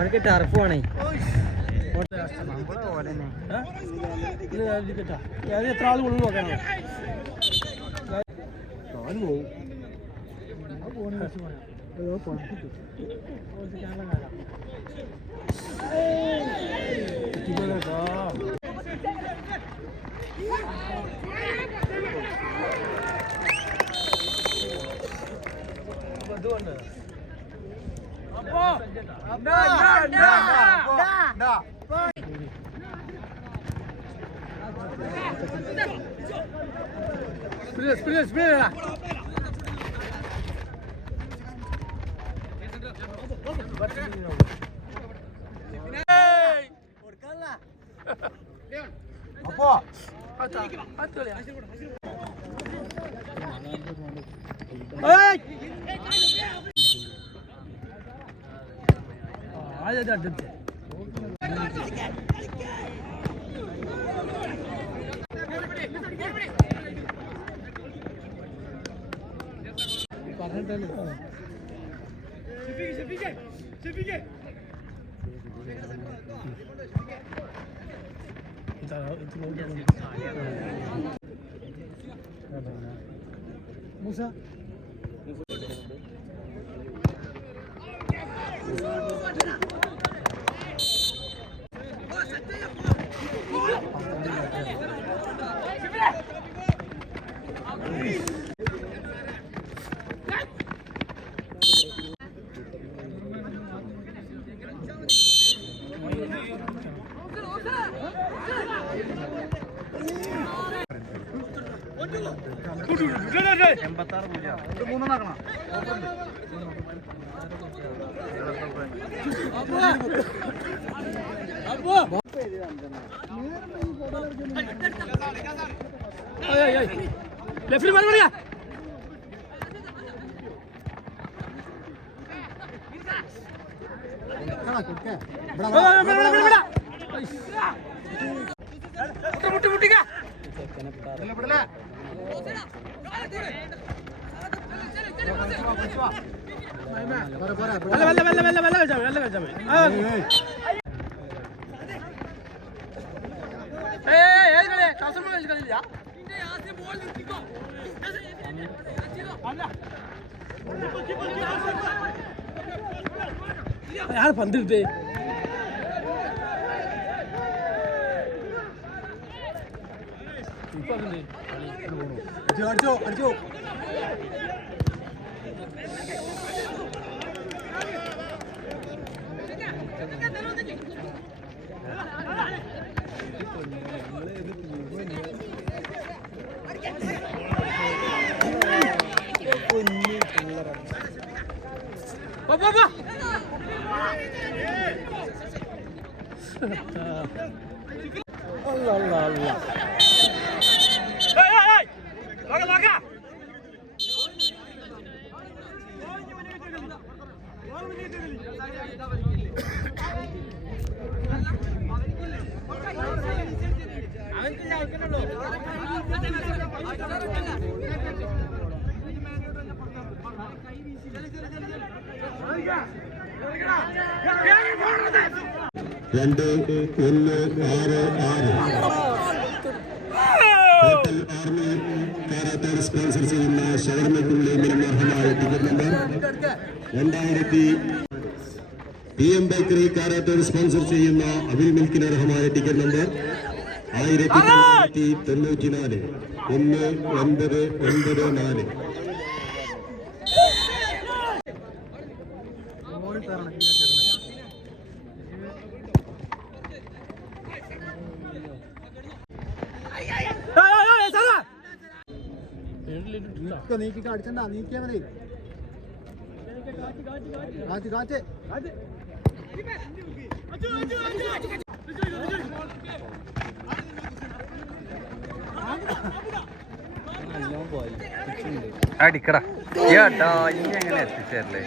അവനക്ക് ടർഫ് വേണേ എത്ര ആൾ കൊള്ളു നോക്കാനോ Musa Lefri mana dia? Kana kurke. Beda. Mutti ka? Beda. यार पंद्रह दे अर्जो Bapak. Allah. Hey. Laga. രണ്ട് ഒന്ന് ആറ് ആർമി കാരാത്തോട് സ്പോൺസർ ചെയ്യുന്ന ഷവർമയ്ക്കുള്ളിൽ നിർമ്മാർഹമായ ticket number 2000 PM bakery Karathode sponsor ചെയ്യുന്ന അവിൽ മിൽക്കിന് അർഹമായ ടിക്കറ്റ് നമ്പർ 1994 1994. നീക്കി അടിച്ചണ്ട നീക്കിയാ മതി കാറ്റ് അടിക്കടാ ഏട്ടാ ഇനി എങ്ങനെ എത്തിച്ചേരല്ലേ